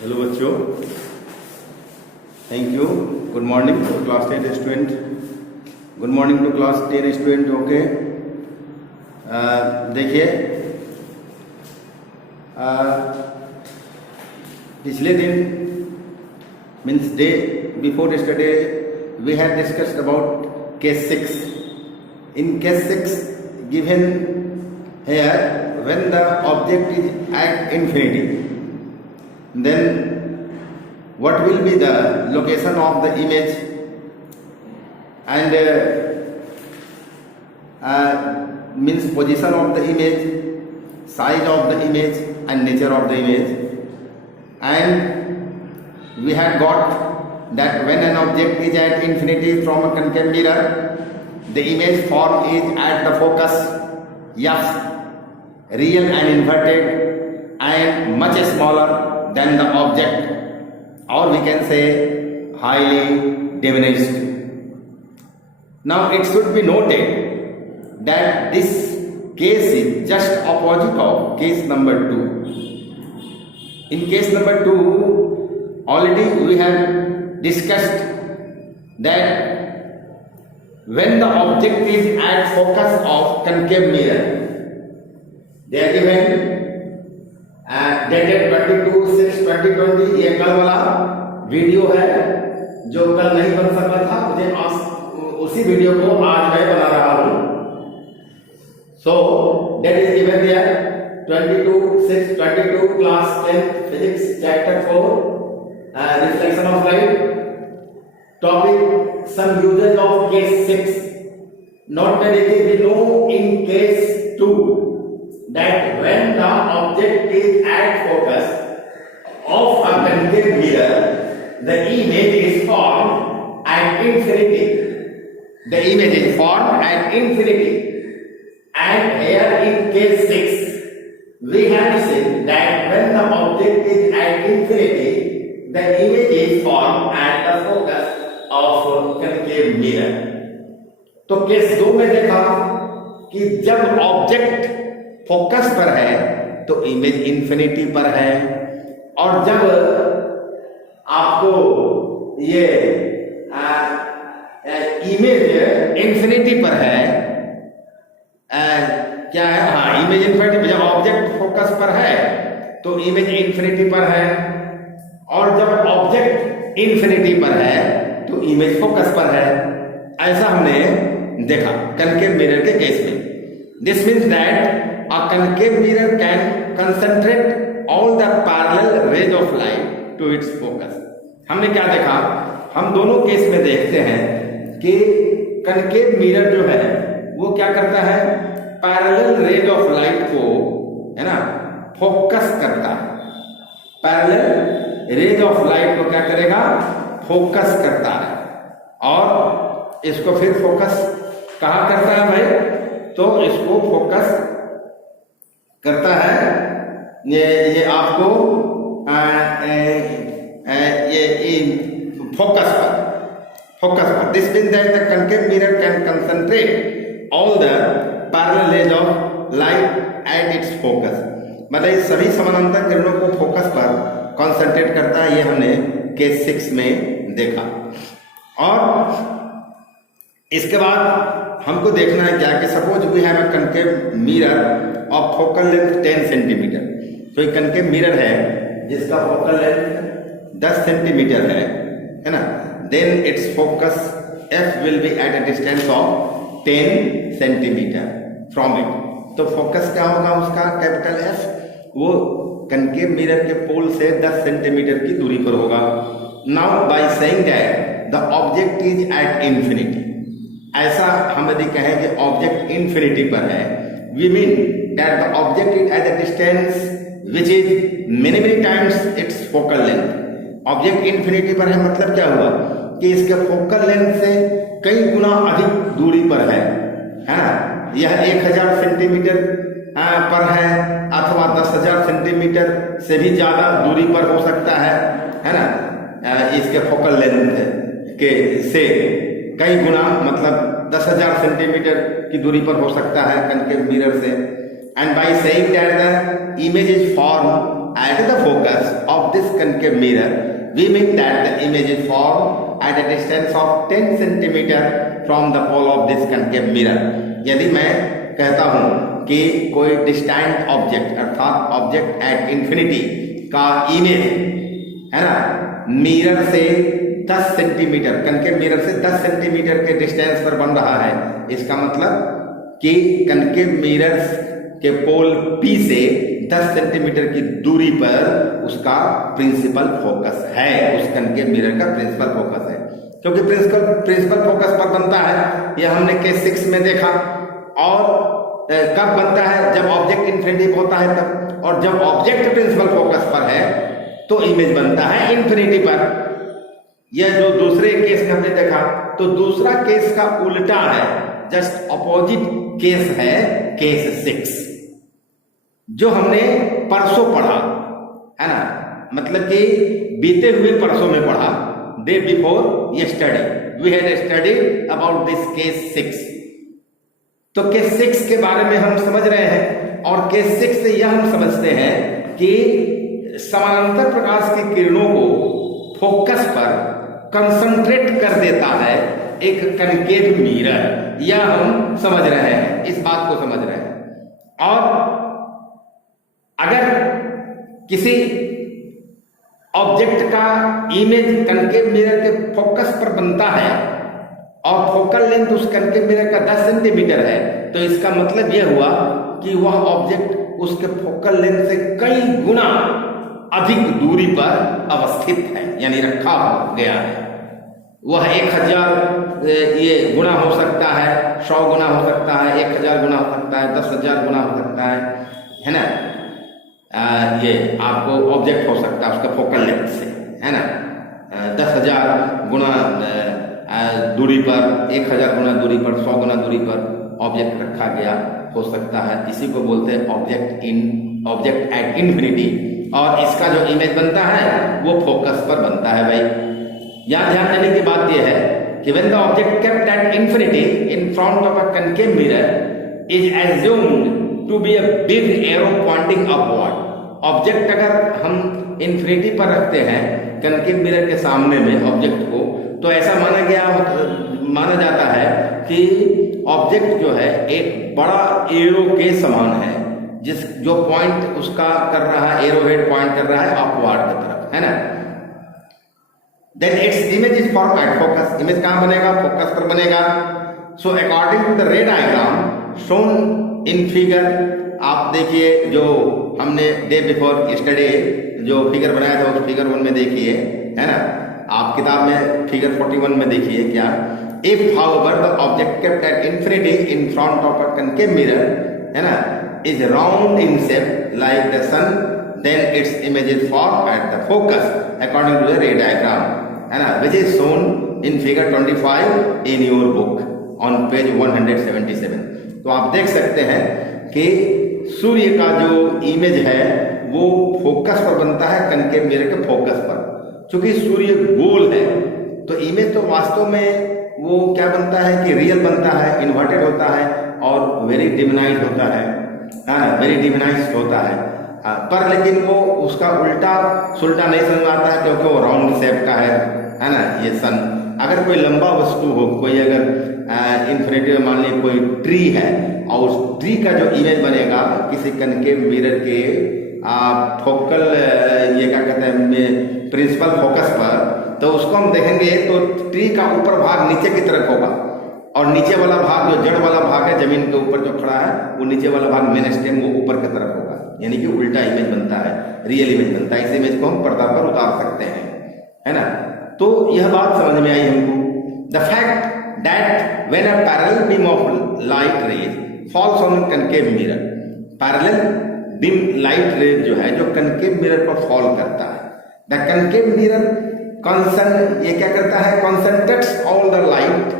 Hello बच्चों, thank you. Good morning to class 10 student. Good morning to class 10 student. Okay, देखिए पिछले दिन means day before yesterday we have discussed about case 6. In case 6 given here, when the object is at infinity, then what will be the location of the image and means position of the image, size of the image and nature of the image. And we had got that when an object is at infinity from a concave mirror, the image form is at the focus F, real and inverted and much smaller than the object, or we can say highly diminished. Now it should be noted that this case is just opposite of case number 2. In case number 2 already we have discussed that when the object is at focus of concave mirror, they are given dated 22/6/2020. ये कल वाला video है जो कल नहीं बन सका था, मुझे आज उसी वीडियो को आज मैं बना रहा हूं. So that is given there 22/6/22 class 10 physics chapter 4 reflection of light. Topic some usage of case 6. Note that we know in case 2 that when the object is at focus of a concave mirror, the image is formed at infinity. The image is formed at infinity. And here in case 6, we have seen that when the object is at infinity, the image is formed at the focus of concave mirror. तो case 2 में देखा कि जब object focus पर है तो image infinity पर है, और जब आपको ये इमेज इंफिनिटी पर है, क्या है, हाँ इमेज इंफिनिटी, जब ऑब्जेक्ट फोकस पर है तो इमेज इंफिनिटी पर है, और जब ऑब्जेक्ट इंफिनिटी पर है तो इमेज फोकस पर है. ऐसा हमने देखा कनकेव मिरर के केस में. This means that a concave mirror can concentrate all the parallel rays of light to its focus. हमने क्या देखा, हम दोनों केस में देखते हैं कि कनकेव मिरर जो है वो क्या करता है, पैरेलल रेज ऑफ लाइट को, है ना, फोकस करता है. पैरेलल रेज ऑफ लाइट को क्या करेगा, फोकस करता है, और इसको फिर फोकस कहाँ करता है भाई, तो इसको फोकस करता है ये आपको ये फोकस पर. This means that the concave mirror can concentrate all the parallel rays of light at its focus. मतलब सभी समानांतर किरणों को फोकस पर कंसंट्रेट करता है. ये हमने केस 6 में देखा. और इसके बाद हमको देखना है क्या कि suppose we have a concave mirror of focal length 10 centimeter. तो ये कनकेव मिरर है जिसका फोकल लेंथ 10 सेंटीमीटर है ना. Then its focus F will be at a distance of 10 centimeter from it. तो फोकस क्या होगा उसका, कैपिटल एफ, वो कनकेव मिरर के पोल से 10 सेंटीमीटर की दूरी पर होगा. Now by saying that the object is at infinity, ऐसा हम यदि कहें कि ऑब्जेक्ट इंफिनिटी पर है, we mean that the object is at the distance which is many many times it's focal length. Object infinity पर है मतलब क्या हुआ कि इसके फोकल लेंथ से कई गुना अधिक दूरी पर है ना. यह 1000 सेंटीमीटर पर है अथवा 10,000 सेंटीमीटर से भी ज्यादा दूरी पर हो सकता है ना. इसके फोकल लेंथ के से कई गुना, मतलब 10,000 सेंटीमीटर की दूरी पर हो सकता है कनकेव मिरर से. And bye saying that the image is form at the focus of this concave mirror, we mean that the image is formed at a distance of 10 centimeter from the pole of this concave mirror. यदि मैं कहता हूं कि कोई distant object अर्थात object at infinity का image है ना मिरर से 10 सेंटीमीटर कनकेव मिरर से 10 सेंटीमीटर के डिस्टेंस पर बन रहा है, इसका मतलब कि कनकेव मिरर के पोल P से 10 सेंटीमीटर की दूरी पर उसका प्रिंसिपल फोकस है, उस कनकेव मिरर का प्रिंसिपल फोकस है। क्योंकि प्रिंसिपल फोकस पर बनता है यह हमने केस 6 में देखा। और कब बनता है? जब ऑब्जेक्ट इन्फिनिटी होता है तब, और जब ऑब्जेक्ट प्रिंसिपल फोकस पर है तो इमेज बनता है इन्फिनिटी पर। यह जो दूसरे केस में हमने देखा, तो दूसरा केस का उल्टा है, जस्ट अपोजिट केस है केस 6 जो हमने परसों पढ़ा है ना, मतलब कि बीते हुए परसों में पढ़ा, day before yesterday we had studied about this case 6। तो केस 6 के बारे में हम समझ रहे हैं, और केस 6 से यह हम समझते हैं कि समानांतर प्रकाश की किरणों को फोकस पर कंसंट्रेट कर देता है एक कनकेव मिरर, यह हम समझ रहे हैं, इस बात को समझ रहे हैं। और अगर किसी ऑब्जेक्ट का इमेज कनकेव मिरर के फोकस पर बनता है और फोकल लेंथ उस कनकेव मिरर का 10 सेंटीमीटर है, तो इसका मतलब यह हुआ कि वह ऑब्जेक्ट उसके फोकल लेंथ से कई गुना अधिक दूरी पर अवस्थित है, यानी रखा गया है। वह 1000 ये गुना हो सकता है, 100 गुना हो सकता है, 1000 गुना हो सकता है, 10,000 गुना हो सकता है ना। ये आपको ऑब्जेक्ट हो सकता है उसका फोकल लेंथ से, है ना। 10,000 गुना दूरी पर, 1000 गुना दूरी पर, 100 गुना दूरी पर ऑब्जेक्ट रखा गया हो सकता है। इसी को बोलते हैं ऑब्जेक्ट एट इन्फिनिटी। और इसका जो इमेज बनता है वो फोकस पर बनता है भाई। यहाँ ध्यान देने की बात यह है कि when the object kept at infinity in front of a concave mirror is assumed to be a big arrow pointing upward। Object अगर हम इन्फिनिटी पर रखते हैं कनकेव मिरर के सामने में ऑब्जेक्ट को, तो ऐसा माना जाता है कि ऑब्जेक्ट जो है एक बड़ा एरो के समान है, जो पॉइंट उसका कर रहा है, एरो हेड पॉइंट कर रहा है अपवार्ड की तरफ, है ना। Then its image is form at focus. Image कहां बनेगा? फोकस पर बनेगा। So according to the ray diagram shown in figure, आप देखिए जो हमने डे बिफोर यस्टरडे जो फिगर बनाया था उस फिगर 1 में देखिए, है ना। आप किताब में फिगर 41 में देखिए क्या। If however the object kept at infinity in front of a concave mirror, है ना, is round in shape like the sun, then its image is formed at the focus according to the ray diagram, है ना, which is shown in figure 25 in your book on page 177। तो आप देख सकते हैं कि सूर्य का जो इमेज है वो फोकस पर बनता है कनकेव मिरर के फोकस पर। चूंकि सूर्य गोल है तो इमेज तो वास्तव में वो क्या बनता है कि रियल बनता है, इन्वर्टेड होता है और वेरी डिमिनाइज होता है, वेरी डिमिनाइज होता है। पर लेकिन वो उसका उल्टा सुल्टा नहीं समझ आता है क्योंकि वो राउंड शेप का है ना ये सन। अगर कोई लंबा वस्तु हो, कोई अगर इन्फिनिटी में मान लीजिए कोई ट्री है और उस ट्री का जो इमेज बनेगा किसी कनकेव मिरर के फोकल ये क्या कहते हैं प्रिंसिपल फोकस पर, तो उसको हम देखेंगे तो ट्री का ऊपर भाग नीचे की तरफ होगा और नीचे वाला भाग जो जड़ वाला भाग है जमीन के ऊपर जो खड़ा है वो नीचे वाला भाग मेन स्टेम वो ऊपर की तरफ होगा, यानी कि उल्टा इमेज बनता है, रियल इमेज बनता है। इस इमेज को हम पर्दा पर उतार सकते हैं, है ना। तो यह बात समझ में आई हमको। The fact that when a parallel beam of light rays falls on concave mirror, parallel beam light rays जो है जो कनकेव मिरर पर फॉल करता है, द कनकेव मिरर ये क्या करता है, concentrates all the light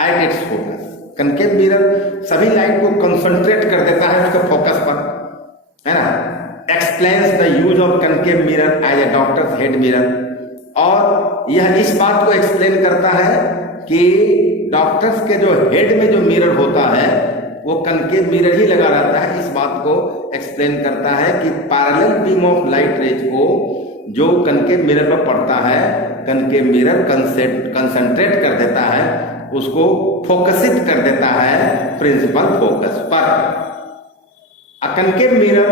at its focus. Concave mirror सभी लाइट को कंसंट्रेट कर देता है उसके फोकस पर, है ना। Explains the use of concave mirror as a doctor's head mirror, और यह इस बात को एक्सप्लेन करता है कि डॉक्टर्स के जो हेड में जो मिरर होता है वो कनकेव मिरर ही लगा रहता है। इस बात को एक्सप्लेन करता है कि parallel beam of light rays को जो कनकेव मिरर पर पड़ता है, कनकेव मिरर कंसंट्रेट कर देता है, उसको फोकसित कर देता है प्रिंसिपल फोकस पर। A concave mirror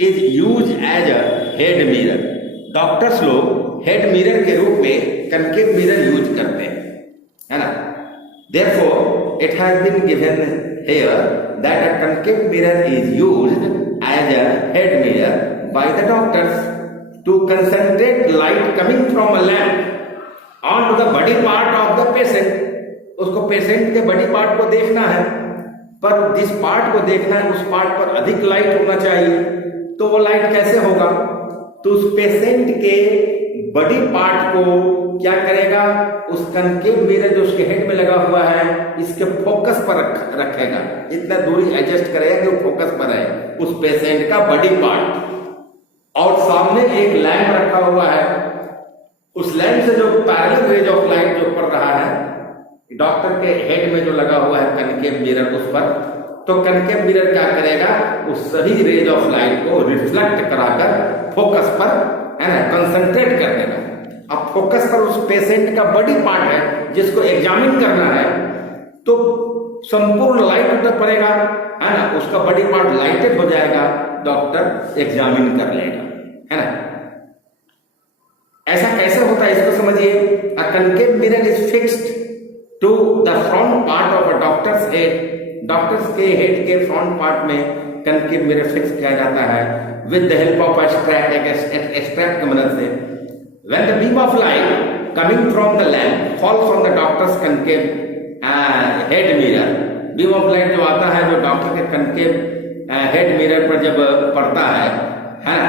is use as a head mirror. Doctors लोग हेड मिरर के रूप में कनकेव मिरर यूज करते हैं, है ना। Therefore, it has been given here that a concave mirror is used as a head mirror by the doctors to concentrate light coming from a lamp onto the body part of the patient. उसको patient के body part को देखना है, पर जिस part को देखना है उस पार्ट पर अधिक लाइट होना चाहिए। तो वो लाइट कैसे होगा? तो उस पेशेंट के बॉडी पार्ट को क्या करेगा, उस कनकेव मिरर जो उसके हेड में लगा हुआ है इसके फोकस पर रखेगा, इतना दूरी एडजस्ट करेगा कि वो फोकस पर है उस पेशेंट का बॉडी पार्ट। और सामने एक लैंप रखा हुआ है, उस लैंप से जो पैरेलल रेज ऑफ लाइट जो पड़ रहा है डॉक्टर के हेड में जो लगा हुआ है कनकेव मिरर उस पर, तो कनकेव मिरर क्या करेगा, उस सही रेज ऑफ लाइट को रिफ्लेक्ट कराकर फोकस पर, है ना, कंसंट्रेट कर देगा। अब फोकस पर उस पेशेंट का बॉडी पार्ट है जिसको एग्जामिन करना है, तो संपूर्ण लाइट उधर पड़ेगा, है ना, उसका बॉडी पार्ट लाइटेड हो जाएगा, डॉक्टर एग्जामिन कर लेगा, है ना। ऐसा कैसे होता है इसको समझिए। A concave mirror is fixed to the front part of a doctors head. Doctors के हेड के फ्रंट पार्ट में कनकेव मिरर फिक्स किया जाता है with the help of strap की मदद से। When the beam of light coming from the lamp falls on the doctor's concave head mirror, beam of light जो आता है जो डॉक्टर के concave head mirror पर जब पड़ता है ना,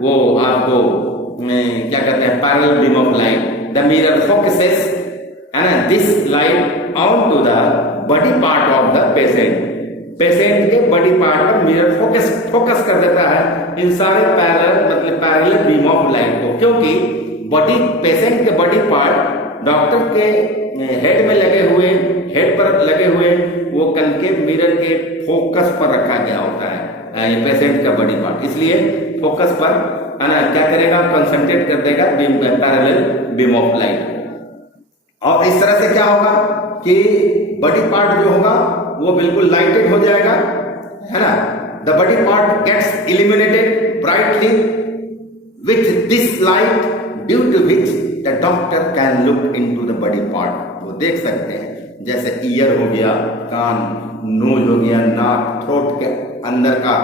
वो आपको क्या कहते हैं, parallel beam of light, the mirror focuses, है ना, this light onto the body part of the patient. Patient के बॉडी पार्ट पर मिरर फोकस कर देता है इन सारे पैरेलल बीम ऑफ लाइट को, क्योंकि बॉडी पेशेंट के बॉडी पार्ट डॉक्टर के हेड पर लगे हुए वो कनकेव मिरर के फोकस पर रखा गया होता है ये पेशेंट का बॉडी पार्ट, इसलिए फोकस पर, है ना, क्या करेगा, कंसंट्रेट कर देगा पैरेलल बीम ऑफ लाइट। और इस तरह से क्या होगा कि बॉडी पार्ट जो होगा वो बिल्कुल लाइटेड हो जाएगा, है ना। The body part gets illuminated brightly with this light due to which the doctor can look into the body part. वो देख सकते हैं, जैसे ईयर हो गया, कान, नोज हो गया, नाक, थ्रोट के अंदर का,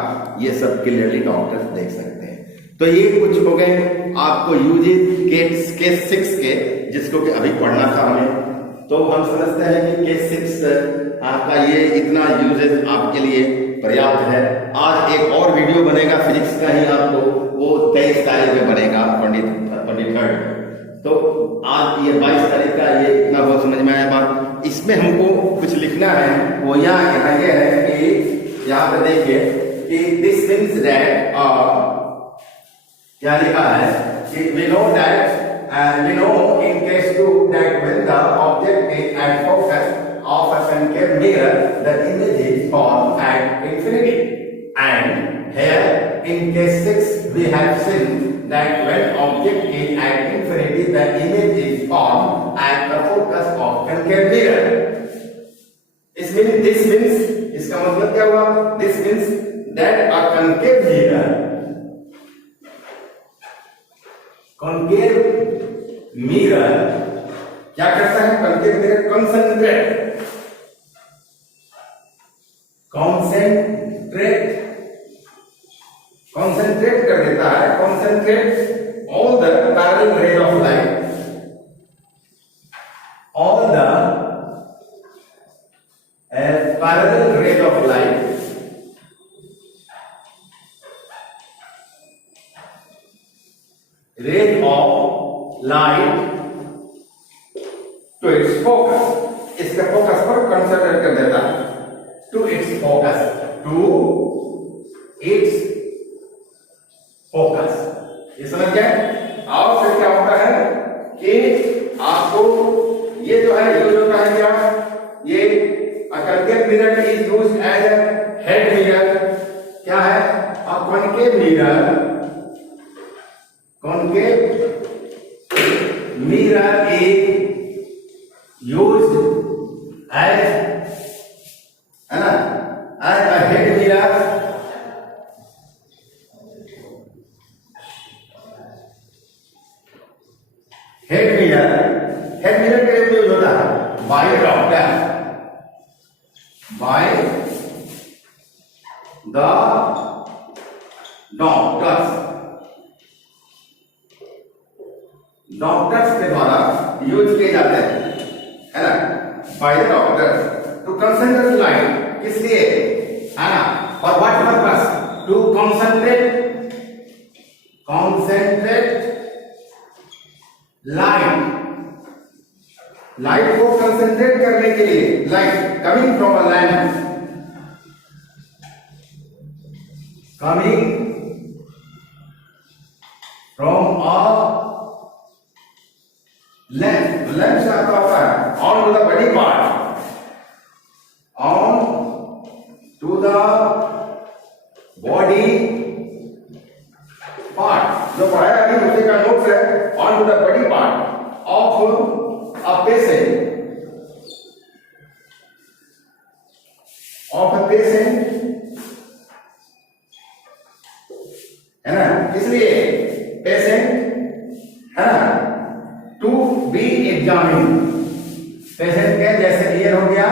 ये सब क्लियरली डॉक्टर्स देख सकते हैं। तो ये कुछ हो गए आपको यूजेस केस 6 के, जिसको कि अभी पढ़ना था हमें। तो हम समझते हैं कि केस 6 आपका ये इतना यूजेस आपके लिए पर्याप्त है। आज एक और वीडियो बनेगा फिजिक्स का ही आपको, वो 23 तारीख में बनेगा, 23rd। तो आज ये 22 तारीख का ये इतना बहुत समझ में आया बात। इसमें हमको कुछ लिखना है, वो यहाँ ये है कि यहाँ पे देखिए कि दिस मीन्स दैट, क्या लिखा है कि we know that and we know in case 2 that when the object is at focus of a concave mirror, the image is formed at infinity. And here in case 6 we have seen that when object is at infinity, the image is formed at the focus of concave mirror. This means इसका मतलब क्या हुआ? This means that a concave mirror, concave mirror क्या करता है? concave mirror concentrate कर देता है, concentrate all the parallel ray of light, all the parallel ray of light to its focus, इसके फोकस पर कंसंट्रेट कर देता है, to its focus, ये समझ गए। और फिर क्या होता है कि आपको ये जो है यूज होता है क्या, ये concave mirror is used as a head mirror. क्या है? A concave mirror, concave mirror is used as, है ना, as a head mirror, head mirror के लिए यूज होता है by doctor, by the doctors के द्वारा यूज किए जाते हैं, है ना, by the doctor to concentrate light. किस लिए? है ना, for what purpose? To concentrate light को कंसंट्रेट करने के लिए, light coming from a lamp, coming from a lamp, lamp से आपका होता है on to the body part, on to the body part. जो पढ़ाया अभी उसी का नोट्स है, on to the body part of a patient, है ना, इसलिए पेशेंट, है ना, टू बी एग्जामिन। पेशेंट के जैसे ईयर हो गया,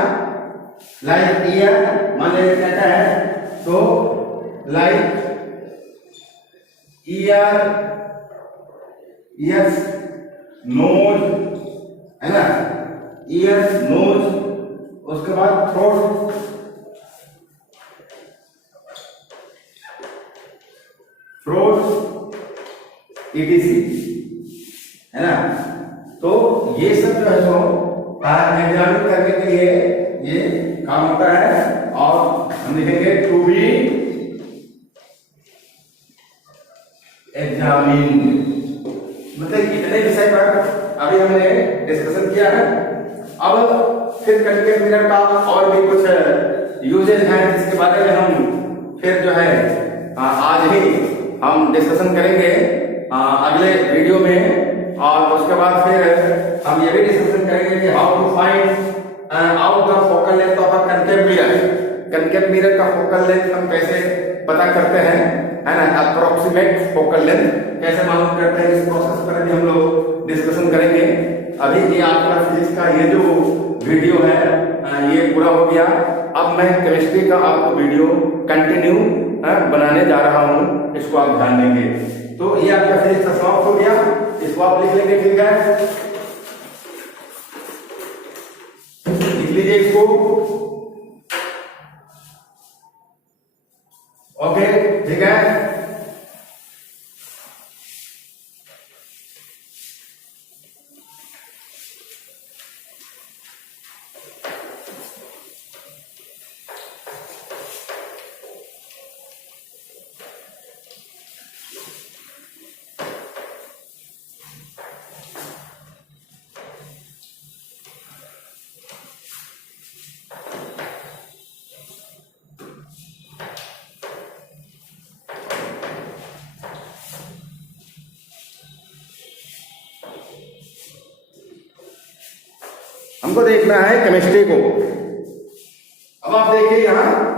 लाइक ईयर मान लीजिए कहता है तो लाइक ईयर, ईयर्स, नोज, है ना, ईयर्स, नोज, उसके बाद थ्रोट, थ्रोट, ईटीसी, है ना। तो ये सब जो है सो एग्जामिन करने के लिए ये काम होता है। और हम लिखेंगे टू बी एग्जामिन, मतलब इतने विषय पर अभी हमने डिस्कशन किया है। अब फिर कॉन्केव मिरर का और भी कुछ यूजेज हैं जिसके बारे में हम फिर जो है आज ही हम डिस्कशन करेंगे अगले वीडियो में। और उसके बाद फिर हम ये भी डिस्कशन करेंगे कि how to find out the focal length of a concave mirror. Concave mirror का फोकल लेंथ हम कैसे पता करते हैं, है ना, अप्रोक्सीमेट फोकल लेंथ कैसे मालूम करते हैं, इस प्रोसेस पर भी हम लोग डिस्कशन करेंगे। अभी ये आपका फिजिक्स का ये जो वीडियो है ये पूरा हो गया। अब मैं केमिस्ट्री का आपको वीडियो कंटिन्यू बनाने जा रहा हूँ, इसको आप ध्यान देंगे। तो ये आपका फिजिक्स का समाप्त हो गया, इसको आप लिख लेंगे, ठीक है, लिख लीजिए इसको, ओके, ठीक है। हमको देखना है केमिस्ट्री को। अब आप देखिए यहां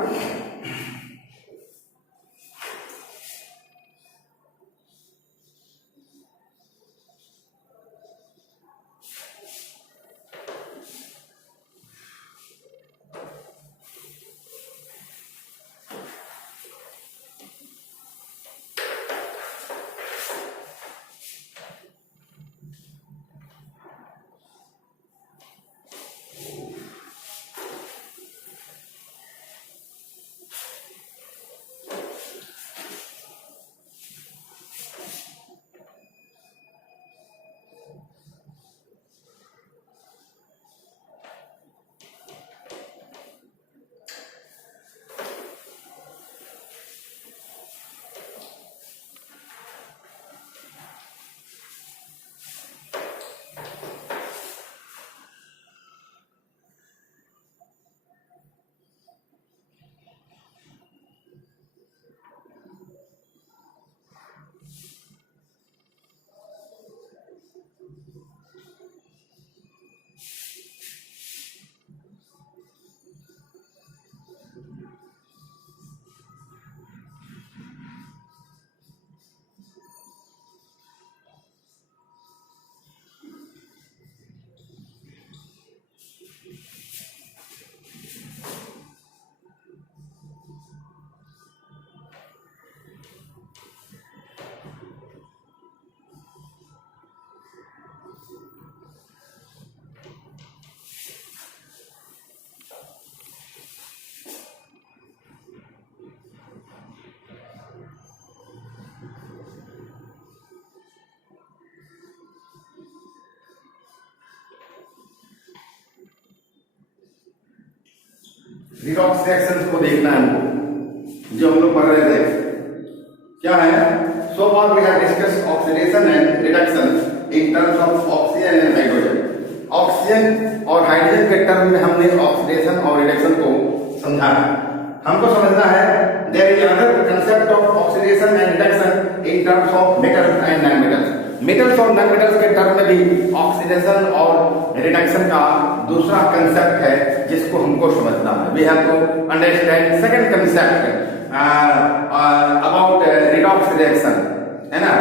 रिडॉक्स रिएक्शंस को देखना है हमको, जो हम लोग पढ़ रहे थे। क्या है? So far we have discussed oxidation and reduction in terms of oxygen and hydrogen. Oxygen और हाइड्रोजन के टर्म में हमने ऑक्सीडेशन और रिडक्शन को समझा। हमको समझना है there is another concept of oxidation and reduction in terms of metals and non metals. Metals और नॉन मेटल्स के टर्म में भी ऑक्सीडेशन और रिडक्शन का दूसरा कंसेप्ट है जिसको हमको समझना है। We have to understand second concept about redox reaction, है ना,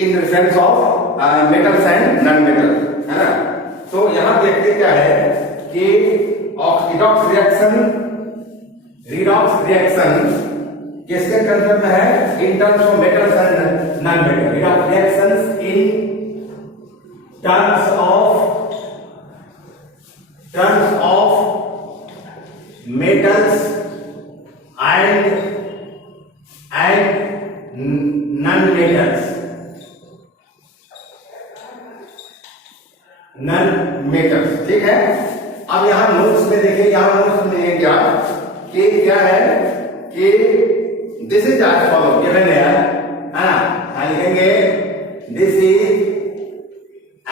in sense of metals and non metal, है ना। तो यहां देखते क्या है कि रिडॉक्स रिएक्शन किसके कंसेप्ट में है? इन terms of metals and non metal. Redox reactions in terms of metals and non metals, ठीक है। अब यहां नोट्स में देखिए, यहां नोट्स में है क्या है कि this is as follow given है ना, लिखेंगे दिस इज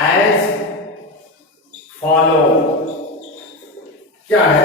एज फॉलो। क्या है?